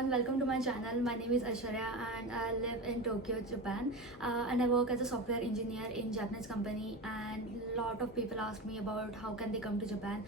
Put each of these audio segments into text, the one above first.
everyone, welcome to my channel. My name is Aishwarya and I live in Tokyo, Japan, and I work as a software engineer in Japanese company, and a lot of people ask me about how can they come to Japan.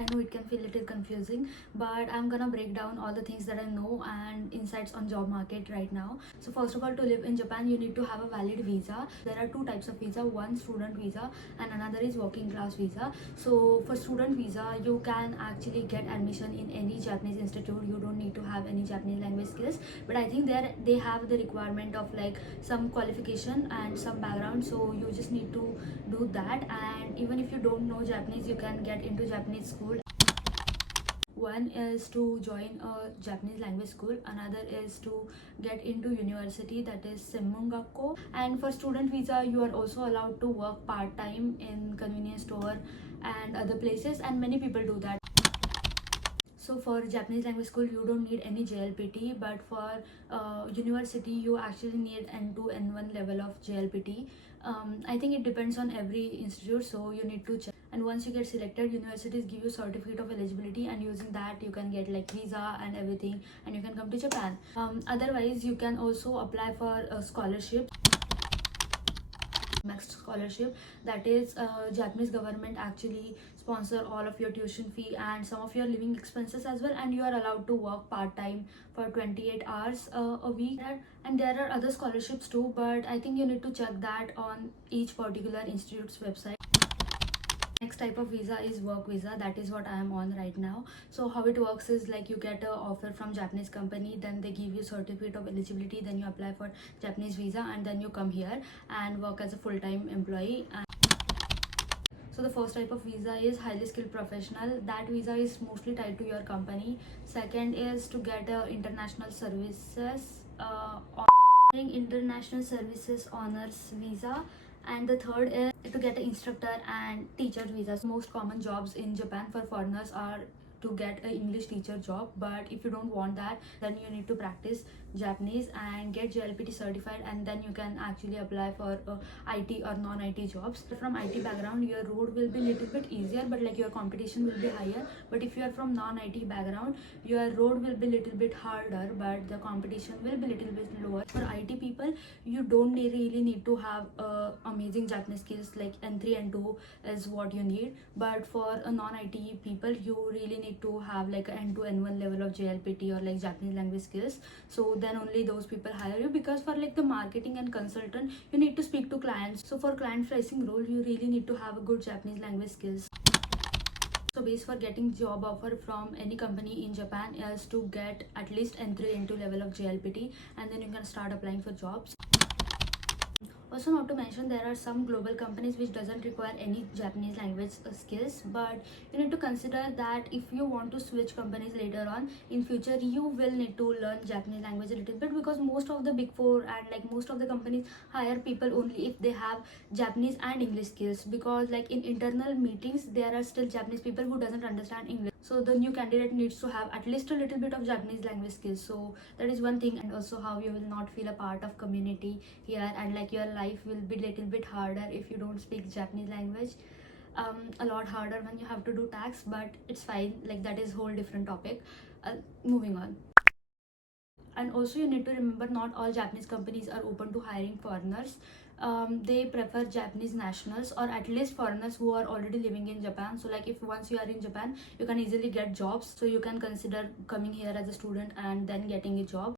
I know it can feel a little confusing, but I'm gonna break down all the things that I know and insights on job market right now. So first of all, to live in Japan, you need to have a valid visa. There are two types of visa, one student visa and another is working class visa. So for student visa, you can actually get admission in any Japanese institute. You don't need to have any Japanese language skills, but I think they have the requirement of like some qualification and some background, so you just need to do that. And even if you don't know Japanese, you can get into Japanese school. One is to join a Japanese language school, another is to get into university, that is Semmungakko. And for student visa, you are also allowed to work part-time in convenience store and other places, and many people do that. So for Japanese language school, you don't need any JLPT, but for university, you actually need N2, N1 level of JLPT. I think it depends on every institute, so you need to check. And once you get selected, universities give you certificate of eligibility, and using that you can get like visa and everything, and you can come to Japan. Otherwise, you can also apply for a scholarship. MEXT scholarship, that is Japanese government actually sponsor all of your tuition fee and some of your living expenses as well, and you are allowed to work part-time for 28 hours a week. And there are other scholarships too, but I think you need to check that on each particular institute's website. Next type of visa is work visa, that is what I am on right now. So how it works is like you get an offer from Japanese company, then they give you certificate of eligibility, then you apply for Japanese visa, and then you come here and work as a full-time employee. So the first type of visa is highly skilled professional. That visa is mostly tied to your company. Second is to get international services international services honors visa. And the third is to get an instructor and teacher visas. Most common jobs in Japan for foreigners are to get an English teacher job, but if you don't want that, then you need to practice Japanese and get JLPT certified, and then you can actually apply for IT or non-IT jobs. From IT background, your road will be little bit easier, but like your competition will be higher. But if you are from non-IT background, your road will be little bit harder, but the competition will be little bit lower. For IT people, you don't really need to have amazing Japanese skills, like N3 and 2 is what you need. But for a non-IT people, you really need to have like an N2 N1 level of JLPT or like Japanese language skills. So then only those people hire you, because for like the marketing and consultant, you need to speak to clients. So for client facing role, you really need to have a good Japanese language skills. So base for getting job offer from any company in Japan is to get at least N3 N2 level of JLPT, and then you can start applying for jobs. Also, not to mention, there are some global companies which doesn't require any Japanese language skills, but you need to consider that if you want to switch companies later on in future, you will need to learn Japanese language a little bit, because most of the big four and like most of the companies hire people only if they have Japanese and English skills, because like in internal meetings there are still Japanese people who doesn't understand English. So the new candidate needs to have at least a little bit of Japanese language skills. So that is one thing. And also how you will not feel a part of community here, and like your life will be little bit harder if you don't speak Japanese language. A lot harder when you have to do tax, but it's fine, like that is whole different topic. Moving on. And also you need to remember, not all Japanese companies are open to hiring foreigners. They prefer Japanese nationals, or at least foreigners who are already living in Japan. So like if once you are in Japan, you can easily get jobs, so you can consider coming here as a student and then getting a job.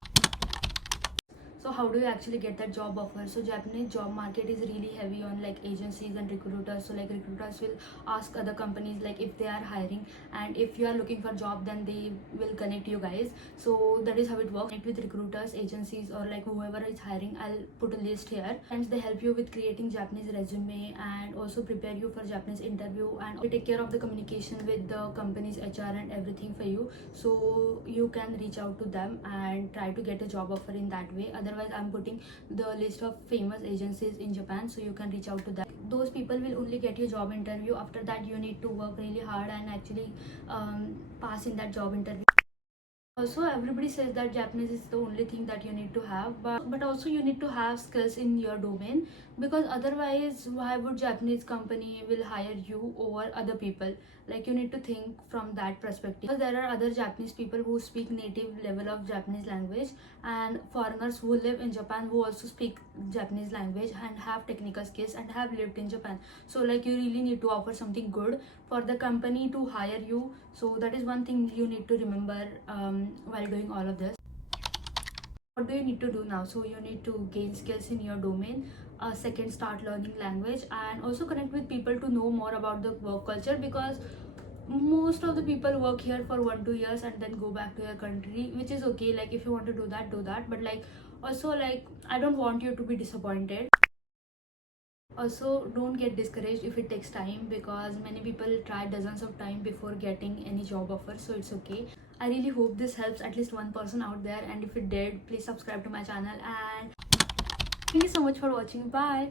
So how do you actually get that job offer? So Japanese job market is really heavy on like agencies and recruiters. So like recruiters will ask other companies like if they are hiring, and if you are looking for job, then they will connect you guys. So that is how it works. Connect with recruiters, agencies, or like whoever is hiring. I'll put a list here, and they help you with creating Japanese resume and also prepare you for Japanese interview, and they take care of the communication with the company's HR and everything for you. So you can reach out to them and try to get a job offer in that way. Otherwise, I'm putting the list of famous agencies in Japan, so you can reach out to them. Those people will only get your job interview. After that, you need to work really hard and actually pass in that job interview. Also, everybody says that Japanese is the only thing that you need to have, but also you need to have skills in your domain. because otherwise why would Japanese company will hire you over other people? Like, you need to think from that perspective, because there are other Japanese people who speak native level of Japanese language, and foreigners who live in Japan who also speak Japanese language and have technical skills and have lived in Japan. So like, you really need to offer something good for the company to hire you. So that is one thing you need to remember while doing all of this. What do you need to do now? So you need to gain skills in your domain. Second, start learning language, and also connect with people to know more about the work culture, because most of the people work here for 1-2 years and then go back to your country, which is okay. Like, if you want to do that, do that, but like, also, like, I don't want you to be disappointed. Also, don't get discouraged if it takes time, because many people try dozens of time before getting any job offer, so it's okay. I really hope this helps at least one person out there, and if it did, please subscribe to my channel, and thank you so much for watching. Bye.